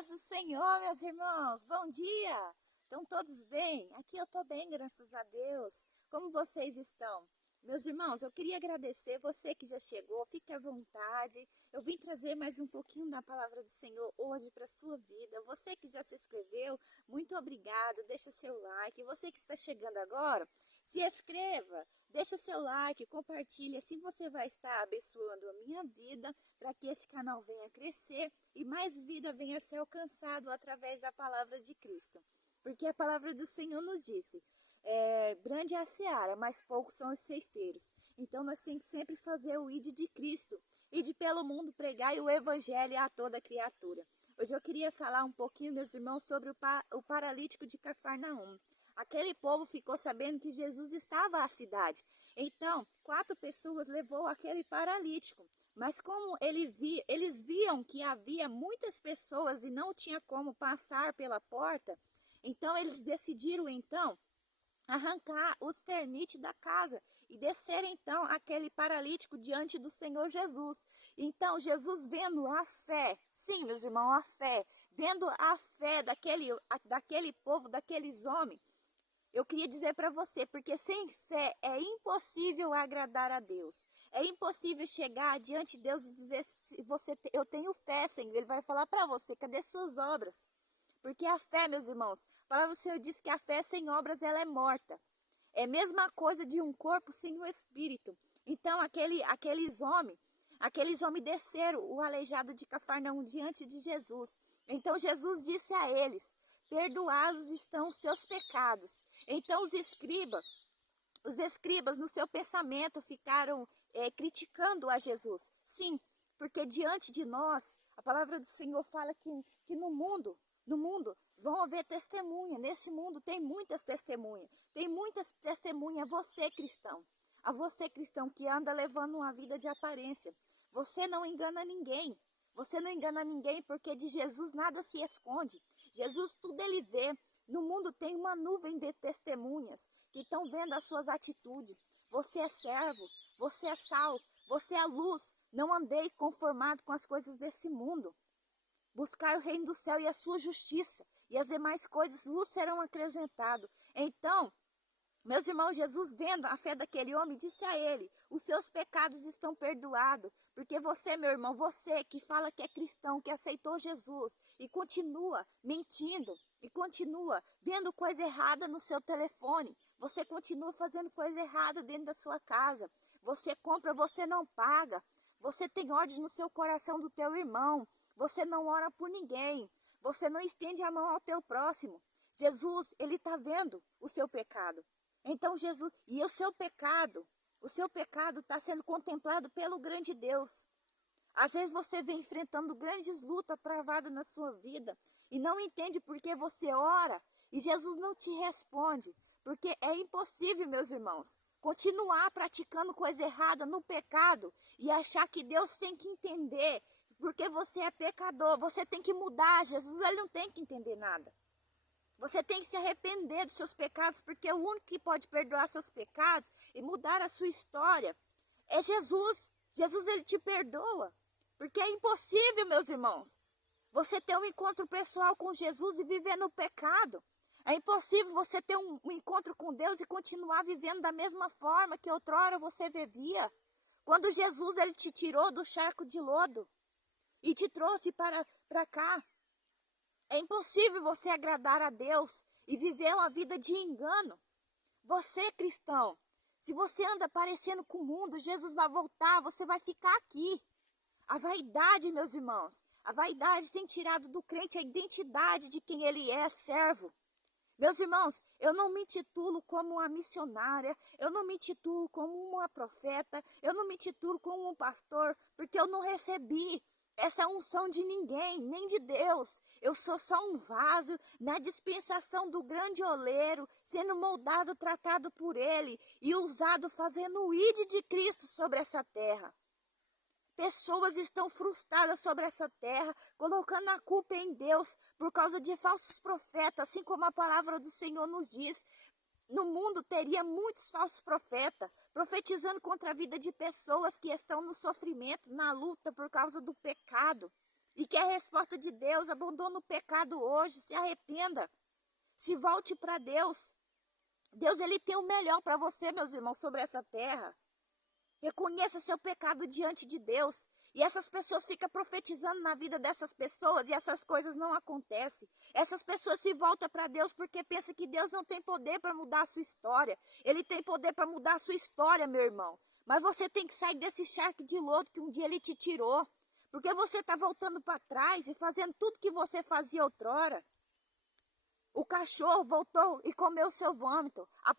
paz do Senhor, meus irmãos. Bom dia. Estão todos bem? Aqui eu estou bem, graças a Deus. Como vocês estão? Meus irmãos, eu queria agradecer você que já chegou. Fique à vontade. Eu vim trazer mais um pouquinho da palavra do Senhor hoje para a sua vida. Você que já se inscreveu, muito obrigado. Deixa seu like. Você que está chegando agora, se inscreva. Deixa seu like, compartilhe. Assim você vai estar abençoando a minha vida para que esse canal venha crescer e mais vida venha a ser alcançado através da palavra de Cristo. Porque a palavra do Senhor nos disse, grande é a seara, mas poucos são os ceifeiros. Então nós temos que sempre fazer o ide de Cristo, ide pelo mundo, pregar o evangelho a toda criatura. Hoje eu queria falar um pouquinho, meus irmãos, sobre o paralítico de Cafarnaum. Aquele povo ficou sabendo que Jesus estava à cidade. Então, 4 pessoas levou aquele paralítico. Mas como eles viam que havia muitas pessoas e não tinha como passar pela porta, então eles decidiram arrancar os termites da casa e descer então aquele paralítico diante do Senhor Jesus. Então Jesus, vendo a fé, sim, meus irmãos, a fé, vendo a fé daquele povo, daqueles homens, eu queria dizer para você, porque sem fé é impossível agradar a Deus. É impossível chegar diante de Deus e dizer, eu tenho fé, Senhor. Ele vai falar para você, cadê suas obras? Porque a fé, meus irmãos, a palavra do Senhor diz que a fé sem obras ela é morta. É a mesma coisa de um corpo sem o espírito. Então aqueles homens desceram o aleijado de Cafarnaum diante de Jesus. Então Jesus disse a eles, perdoados estão os seus pecados. Então os escribas no seu pensamento ficaram criticando a Jesus. Sim, porque diante de nós, a palavra do Senhor fala que no mundo vão haver testemunha. Nesse mundo tem muitas testemunhas. Tem muitas testemunhas a você cristão que anda levando uma vida de aparência. Você não engana ninguém. Você não engana ninguém porque de Jesus nada se esconde. Jesus tudo ele vê. No mundo tem uma nuvem de testemunhas que estão vendo as suas atitudes. Você é servo, você é sal, você é luz. Não andei conformado com as coisas desse mundo. Buscar o reino do céu e a sua justiça, e as demais coisas vos serão acrescentadas. Então, meus irmãos, Jesus, vendo a fé daquele homem, disse a ele, os seus pecados estão perdoados. Porque você, meu irmão, você que fala que é cristão, que aceitou Jesus, e continua mentindo, e continua vendo coisa errada no seu telefone, você continua fazendo coisa errada dentro da sua casa, você compra, você não paga, você tem ódio no seu coração do teu irmão, você não ora por ninguém, você não estende a mão ao teu próximo. Jesus, ele está vendo o seu pecado. Então Jesus, e o seu pecado está sendo contemplado pelo grande Deus. Às vezes você vem enfrentando grandes lutas travadas na sua vida e não entende porque você ora e Jesus não te responde. Porque é impossível, meus irmãos, continuar praticando coisa errada no pecado e achar que Deus tem que entender. Porque você é pecador, você tem que mudar. Jesus ele não tem que entender nada. Você tem que se arrepender dos seus pecados, porque o único que pode perdoar seus pecados e mudar a sua história é Jesus. Jesus ele te perdoa, porque é impossível, meus irmãos, você ter um encontro pessoal com Jesus e viver no pecado. É impossível você ter um encontro com Deus e continuar vivendo da mesma forma que outrora você vivia. Quando Jesus ele te tirou do charco de lodo e te trouxe para cá. É impossível você agradar a Deus e viver uma vida de engano. Você, cristão, se você anda parecendo com o mundo, Jesus vai voltar, você vai ficar aqui. A vaidade, meus irmãos, a vaidade tem tirado do crente a identidade de quem ele é, servo. Meus irmãos, eu não me intitulo como uma missionária, eu não me intitulo como uma profeta, eu não me intitulo como um pastor, porque eu não recebi essa unção de ninguém, nem de Deus. Eu sou só um vaso na dispensação do grande oleiro, sendo moldado, tratado por ele e usado fazendo o ide de Cristo sobre essa terra. Pessoas estão frustradas sobre essa terra, colocando a culpa em Deus por causa de falsos profetas, assim como a palavra do Senhor nos diz. No mundo teria muitos falsos profetas, profetizando contra a vida de pessoas que estão no sofrimento, na luta por causa do pecado. e quer a resposta de Deus, abandona o pecado hoje, se arrependa, se volte para Deus. Deus, Ele tem o melhor para você, meus irmãos, sobre essa terra. Reconheça seu pecado diante de Deus. E essas pessoas ficam profetizando na vida dessas pessoas e essas coisas não acontecem. Essas pessoas se voltam para Deus porque pensam que Deus não tem poder para mudar a sua história. Ele tem poder para mudar a sua história, meu irmão. Mas você tem que sair desse charco de lodo que um dia Ele te tirou. Porque você está voltando para trás e fazendo tudo que você fazia outrora. O cachorro voltou e comeu seu vômito. A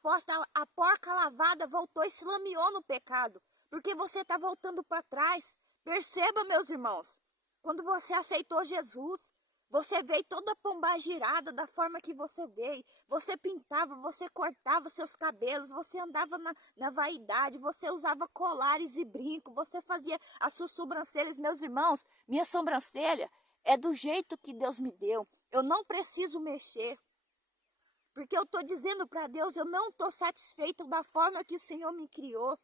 porca lavada voltou e se lameou no pecado. Porque você está voltando para trás. Perceba, meus irmãos, quando você aceitou Jesus, você veio toda pombagirada da forma que você veio. Você pintava, você cortava seus cabelos, você andava na vaidade, você usava colares e brincos, você fazia as suas sobrancelhas. Meus irmãos, minha sobrancelha é do jeito que Deus me deu. Eu não preciso mexer. Porque eu estou dizendo para Deus, eu não estou satisfeito da forma que o Senhor me criou.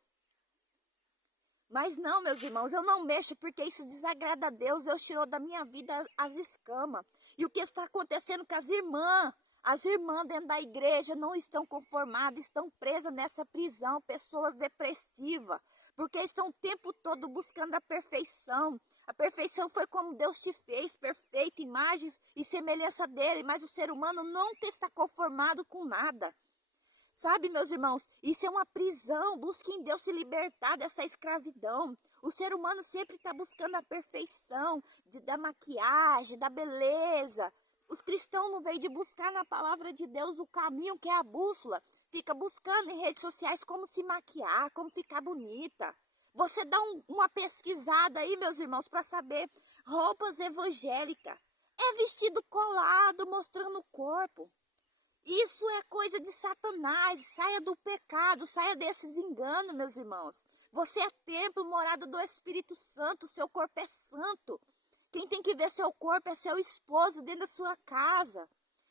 Mas não, meus irmãos, eu não mexo porque isso desagrada a Deus. Deus tirou da minha vida as escamas. E o que está acontecendo com as irmãs dentro da igreja não estão conformadas, estão presas nessa prisão, pessoas depressivas, porque estão o tempo todo buscando a perfeição. A perfeição foi como Deus te fez, perfeita, imagem e semelhança dele, mas o ser humano nunca está conformado com nada. Sabe, meus irmãos, isso é uma prisão. Busque em Deus se libertar dessa escravidão. O ser humano sempre está buscando a perfeição, da maquiagem, da beleza. Os cristãos não veem de buscar na palavra de Deus o caminho, que é a bússola. Fica buscando em redes sociais como se maquiar, como ficar bonita. Você dá uma pesquisada aí, meus irmãos, para saber roupas evangélicas. É vestido colado, mostrando o corpo. Isso é coisa de Satanás. Saia do pecado, saia desses enganos, meus irmãos. Você é templo, morada do Espírito Santo, seu corpo é santo. Quem tem que ver seu corpo é seu esposo dentro da sua casa,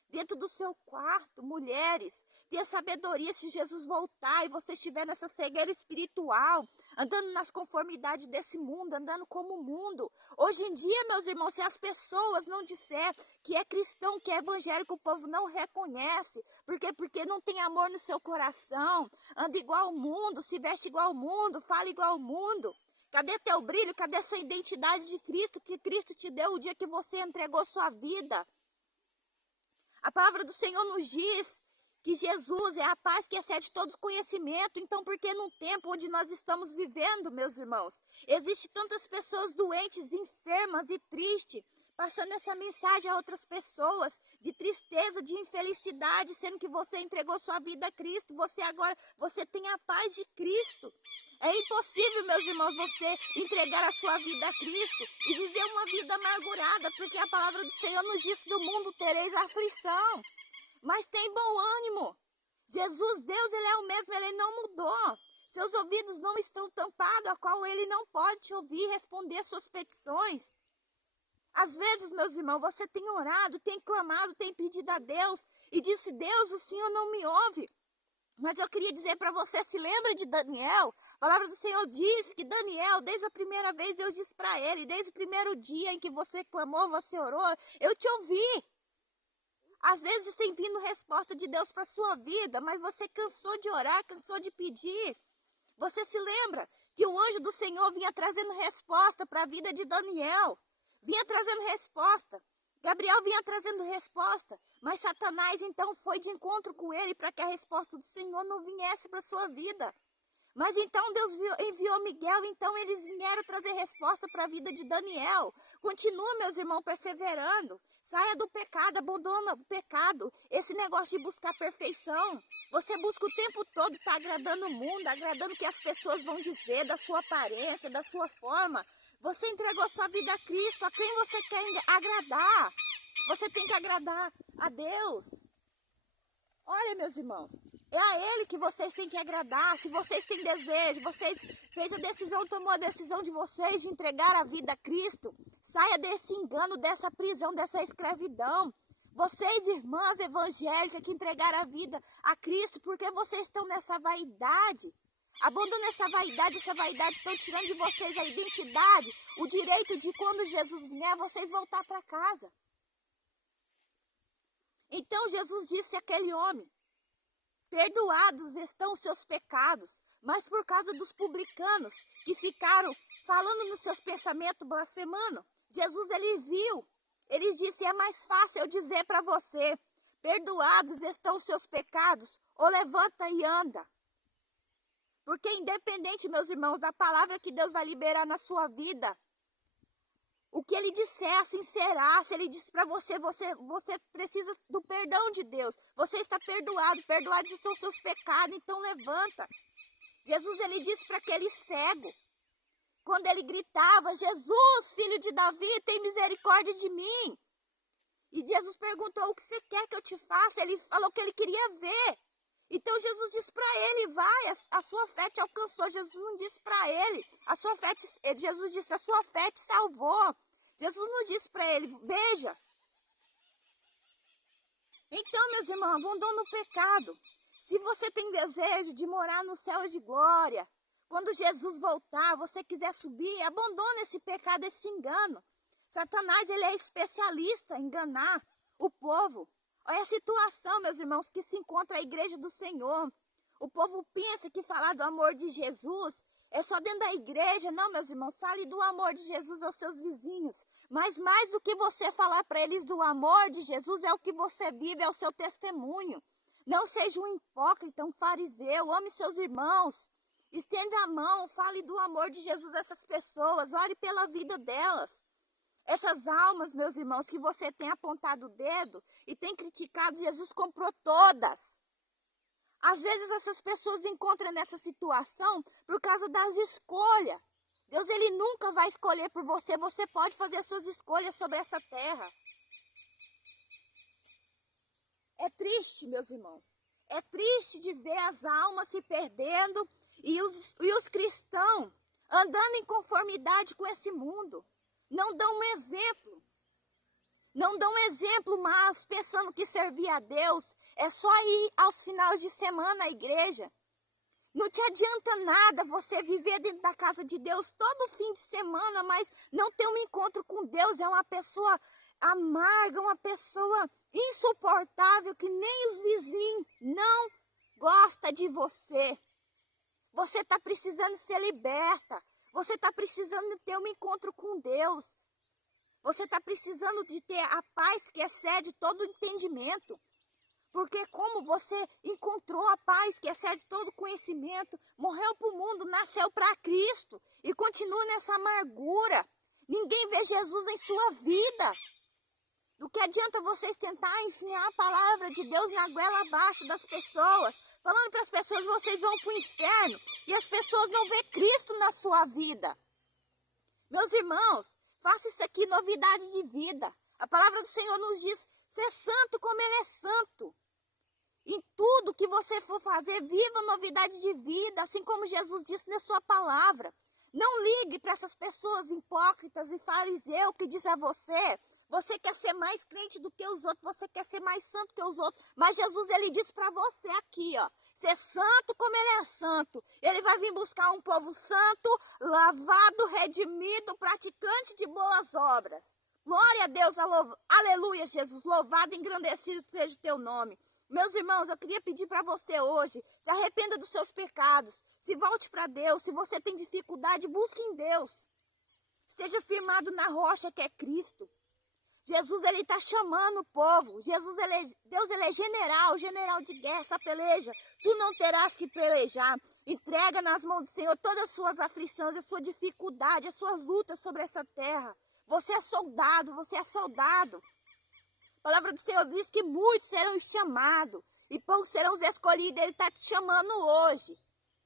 dentro do seu quarto. Mulheres, tenha sabedoria se Jesus voltar e você estiver nessa cegueira espiritual, andando nas conformidades desse mundo, andando como o mundo. Hoje em dia, meus irmãos, se as pessoas não disser que é cristão, que é evangélico, o povo não reconhece. Por quê? Porque não tem amor no seu coração, anda igual ao mundo, se veste igual ao mundo, fala igual ao mundo. Cadê teu brilho? Cadê sua identidade de Cristo, que Cristo te deu o dia que você entregou sua vida? A palavra do Senhor nos diz que Jesus é a paz que excede todo conhecimento. Então, por que num tempo onde nós estamos vivendo, meus irmãos, existem tantas pessoas doentes, enfermas e tristes, passando essa mensagem a outras pessoas, de tristeza, de infelicidade, sendo que você entregou sua vida a Cristo, você tem a paz de Cristo. É impossível, meus irmãos, você entregar a sua vida a Cristo e viver uma vida amargurada, porque a palavra do Senhor nos diz que do mundo tereis aflição. Mas tem bom ânimo. Jesus, Deus, Ele é o mesmo, Ele não mudou. Seus ouvidos não estão tampados, a qual Ele não pode te ouvir e responder suas petições. Às vezes, meus irmãos, você tem orado, tem clamado, tem pedido a Deus e disse, Deus, o Senhor não me ouve. Mas eu queria dizer para você, se lembra de Daniel? A palavra do Senhor diz que Daniel, desde a primeira vez, Deus disse para ele, desde o primeiro dia em que você clamou, você orou, eu te ouvi. Às vezes tem vindo resposta de Deus para a sua vida, mas você cansou de orar, cansou de pedir. Você se lembra que o anjo do Senhor vinha trazendo resposta para a vida de Daniel? Vinha trazendo resposta. Gabriel vinha trazendo resposta, mas Satanás então foi de encontro com ele para que a resposta do Senhor não viesse para a sua vida. Mas então Deus enviou Miguel, então eles vieram trazer resposta para a vida de Daniel. Continua, meus irmãos, perseverando. Saia do pecado, abandona o pecado. Esse negócio de buscar perfeição. Você busca o tempo todo, está agradando o mundo, agradando o que as pessoas vão dizer, da sua aparência, da sua forma. Você entregou sua vida a Cristo, a quem você quer agradar. Você tem que agradar a Deus. Olha, meus irmãos, é a Ele que vocês têm que agradar. Se vocês têm desejo, vocês fez a decisão, tomou a decisão de vocês de entregar a vida a Cristo, saia desse engano, dessa prisão, dessa escravidão. Vocês, irmãs evangélicas que entregaram a vida a Cristo, porque vocês estão nessa vaidade. Abandona essa vaidade estão tirando de vocês a identidade, o direito de quando Jesus vier, vocês voltar para casa. Então Jesus disse àquele homem, perdoados estão os seus pecados, mas por causa dos publicanos que ficaram falando nos seus pensamentos, blasfemando, Jesus ele viu, ele disse, é mais fácil eu dizer para você, perdoados estão os seus pecados, ou levanta e anda. Porque independente, meus irmãos, da palavra que Deus vai liberar na sua vida, o que ele disser, assim será. Se ele disse para você, você precisa do perdão de Deus. Você está perdoado, perdoados estão os seus pecados, então levanta. Jesus, ele disse para aquele cego, quando ele gritava, Jesus, filho de Davi, tem misericórdia de mim. E Jesus perguntou, o que você quer que eu te faça? Ele falou que ele queria ver. Então Jesus disse para ele, vai, a sua fé te alcançou. Jesus não disse para ele, Jesus disse, a sua fé te salvou. Jesus não disse para ele, veja. Então, meus irmãos, abandona o pecado. Se você tem desejo de morar no céu de glória, quando Jesus voltar, você quiser subir, abandona esse pecado, esse engano. Satanás, ele é especialista em enganar o povo. Olha a situação, meus irmãos, que se encontra a igreja do Senhor. O povo pensa que falar do amor de Jesus é só dentro da igreja. Não, meus irmãos, fale do amor de Jesus aos seus vizinhos. Mas mais do que você falar para eles do amor de Jesus, é o que você vive, é o seu testemunho. Não seja um hipócrita, um fariseu, ame seus irmãos. Estenda a mão, fale do amor de Jesus a essas pessoas, ore pela vida delas. Essas almas, meus irmãos, que você tem apontado o dedo e tem criticado, Jesus comprou todas. Às vezes essas pessoas encontram nessa situação por causa das escolhas. Deus, ele nunca vai escolher por você. Você pode fazer as suas escolhas sobre essa terra. É triste, meus irmãos. É triste de ver as almas se perdendo e os cristãos andando em conformidade com esse mundo. Não dão um exemplo. Não dão um exemplo, mas pensando que servir a Deus é só ir aos finais de semana à igreja. Não te adianta nada você viver dentro da casa de Deus todo fim de semana, mas não ter um encontro com Deus. É uma pessoa amarga, uma pessoa insuportável que nem os vizinhos não gostam de você. Você está precisando ser liberta. Você está precisando de ter um encontro com Deus. Você está precisando de ter a paz que excede todo entendimento. Porque como você encontrou a paz que excede todo conhecimento, morreu para o mundo, nasceu para Cristo e continua nessa amargura. Ninguém vê Jesus em sua vida. Do que adianta vocês tentar enfiar a palavra de Deus na goela abaixo das pessoas, falando para as pessoas, vocês vão para o inferno, e as pessoas não vê Cristo na sua vida. Meus irmãos, faça isso aqui, novidade de vida. A palavra do Senhor nos diz, ser santo como Ele é santo. Em tudo que você for fazer, viva novidade de vida, assim como Jesus disse na sua palavra. Não ligue para essas pessoas hipócritas e fariseus que dizem a você, você quer ser mais crente do que os outros, você quer ser mais santo que os outros. Mas Jesus, ele disse para você aqui, ó, ser santo como Ele é santo. Ele vai vir buscar um povo santo, lavado, redimido, praticante de boas obras. Glória a Deus, aleluia, Jesus, louvado e engrandecido seja o teu nome. Meus irmãos, eu queria pedir para você hoje, se arrependa dos seus pecados, se volte para Deus, se você tem dificuldade, busque em Deus. Esteja firmado na rocha que é Cristo. Jesus, ele está chamando o povo. Deus, ele é general de guerra, essa peleja. Tu não terás que pelejar. Entrega nas mãos do Senhor todas as suas aflições, a sua dificuldade, as suas lutas sobre essa terra. Você é soldado, você é soldado. A palavra do Senhor diz que muitos serão chamados e poucos serão os escolhidos. Ele está te chamando hoje.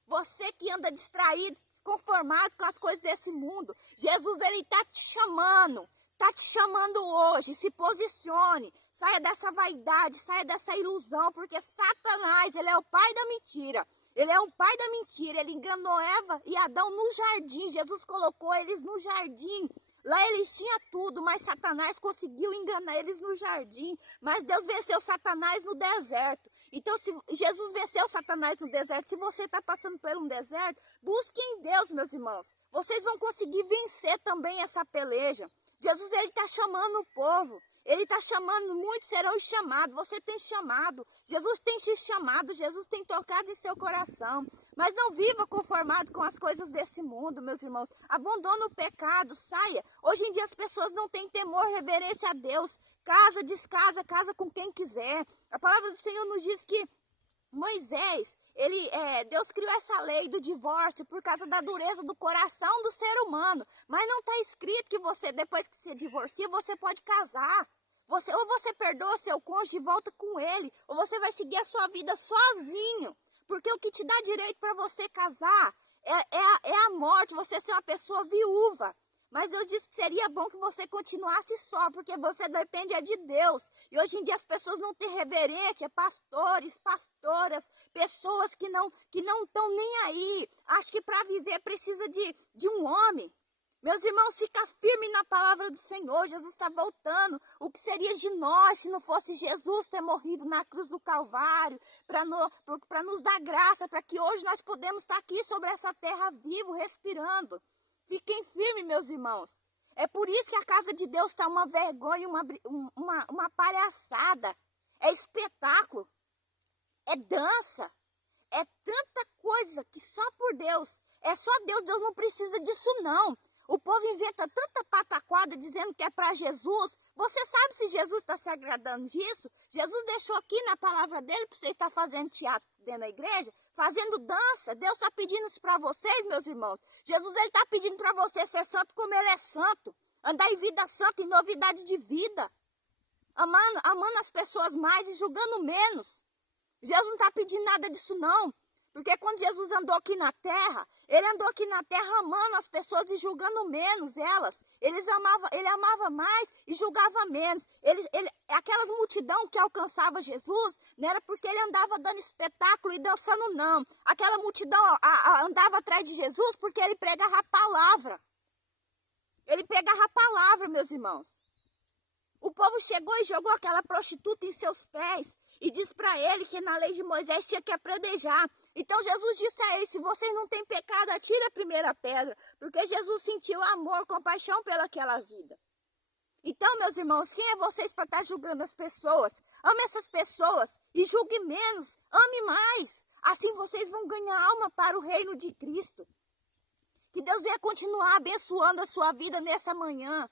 Você que anda distraído, conformado com as coisas desse mundo. Jesus, ele está te chamando. Está te chamando hoje, se posicione, saia dessa vaidade, saia dessa ilusão, porque Satanás, ele é o pai da mentira. Ele é o pai da mentira, ele enganou Eva e Adão no jardim, Jesus colocou eles no jardim. Lá eles tinham tudo, mas Satanás conseguiu enganar eles no jardim. Mas Deus venceu Satanás no deserto. Então, se Jesus venceu Satanás no deserto, se você está passando por um deserto, busque em Deus, meus irmãos. Vocês vão conseguir vencer também essa peleja. Jesus, ele está chamando o povo. Ele está chamando, muitos serão chamados. Você tem chamado. Jesus tem te chamado. Jesus tem tocado em seu coração. Mas não viva conformado com as coisas desse mundo, meus irmãos. Abandona o pecado, saia. Hoje em dia as pessoas não têm temor, reverência a Deus. Casa, descasa, casa com quem quiser. A palavra do Senhor nos diz que Moisés, Deus criou essa lei do divórcio por causa da dureza do coração do ser humano. Mas não está escrito que você, depois que se divorcia, você pode casar. Ou você perdoa seu cônjuge e volta com ele, ou você vai seguir a sua vida sozinho. Porque o que te dá direito para você casar é a morte, você ser uma pessoa viúva. Mas Deus disse que seria bom que você continuasse só, porque você depende de Deus. E hoje em dia as pessoas não têm reverência, pastores, pastoras, pessoas que não estão nem aí. Acho que para viver precisa de um homem. Meus irmãos, fica firme na palavra do Senhor. Jesus está voltando. O que seria de nós se não fosse Jesus ter morrido na cruz do Calvário para nos dar graça, para que hoje nós podemos estar aqui sobre essa terra vivo, respirando. Fiquem firmes, meus irmãos. É por isso que a casa de Deus está uma vergonha, uma palhaçada. É espetáculo, é dança, é tanta coisa que só por Deus. É só Deus, Deus não precisa disso não. O povo inventa tanta pataquada dizendo que é para Jesus. Você sabe se Jesus está se agradando disso? Jesus deixou aqui na palavra dele para você estar fazendo teatro dentro da igreja, fazendo dança. Deus está pedindo isso para vocês, meus irmãos. Jesus está pedindo para você ser santo como ele é santo. Andar em vida santa, em novidade de vida. Amando as pessoas mais e julgando menos. Jesus não está pedindo nada disso não. Porque quando Jesus andou aqui na terra, ele andou aqui na terra amando as pessoas e julgando menos elas. Ele amava mais e julgava menos. Aquelas multidão que alcançava Jesus, não era porque ele andava dando espetáculo e dançando, não. Aquela multidão andava atrás de Jesus porque ele pregava a palavra. Ele pregava a palavra, meus irmãos. O povo chegou e jogou aquela prostituta em seus pés e disse para ele que na lei de Moisés tinha que apredejar. Então Jesus disse a ele, se vocês não têm pecado, atire a primeira pedra, porque Jesus sentiu amor, compaixão pelaquela vida. Então, meus irmãos, quem é vocês para estar julgando as pessoas? Ame essas pessoas e julgue menos, ame mais. Assim vocês vão ganhar alma para o reino de Cristo. Que Deus venha continuar abençoando a sua vida nessa manhã.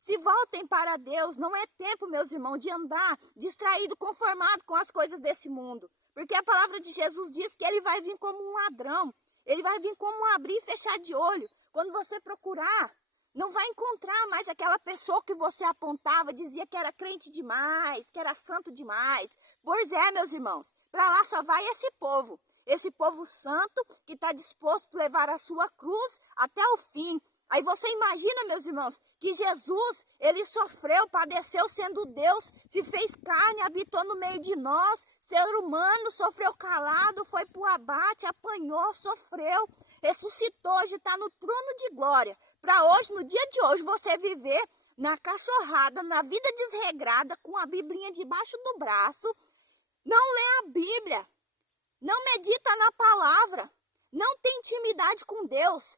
Se voltem para Deus, não é tempo, meus irmãos, de andar distraído, conformado com as coisas desse mundo. Porque a palavra de Jesus diz que ele vai vir como um ladrão. Ele vai vir como um abrir e fechar de olho. Quando você procurar, não vai encontrar mais aquela pessoa que você apontava, dizia que era crente demais, que era santo demais. Pois é, meus irmãos, para lá só vai esse povo. Esse povo santo que está disposto a levar a sua cruz até o fim. Aí você imagina, meus irmãos, que Jesus, ele sofreu, padeceu sendo Deus, se fez carne, habitou no meio de nós, ser humano, sofreu calado, foi para o abate, apanhou, sofreu, ressuscitou, hoje está no trono de glória. Para hoje, no dia de hoje, você viver na cachorrada, na vida desregrada, com a biblinha debaixo do braço, não lê a Bíblia, não medita na palavra, não tem intimidade com Deus.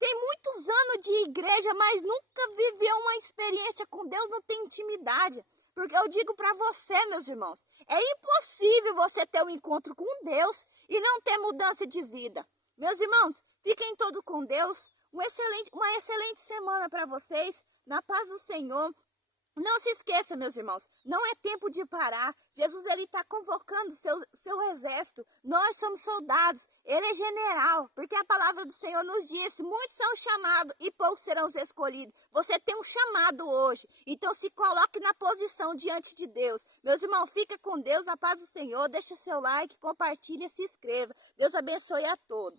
Tem muitos anos de igreja, mas nunca viveu uma experiência com Deus, não tem intimidade. Porque eu digo para você, meus irmãos, é impossível você ter um encontro com Deus e não ter mudança de vida. Meus irmãos, fiquem todos com Deus. Uma excelente semana para vocês, na paz do Senhor. Não se esqueça, meus irmãos, não é tempo de parar. Jesus, ele está convocando seu exército. Nós somos soldados, ele é general, porque a palavra do Senhor nos diz, muitos são chamados e poucos serão os escolhidos. Você tem um chamado hoje, então se coloque na posição diante de Deus. Meus irmãos, fica com Deus, a paz do Senhor, deixa seu like, compartilha, se inscreva. Deus abençoe a todos.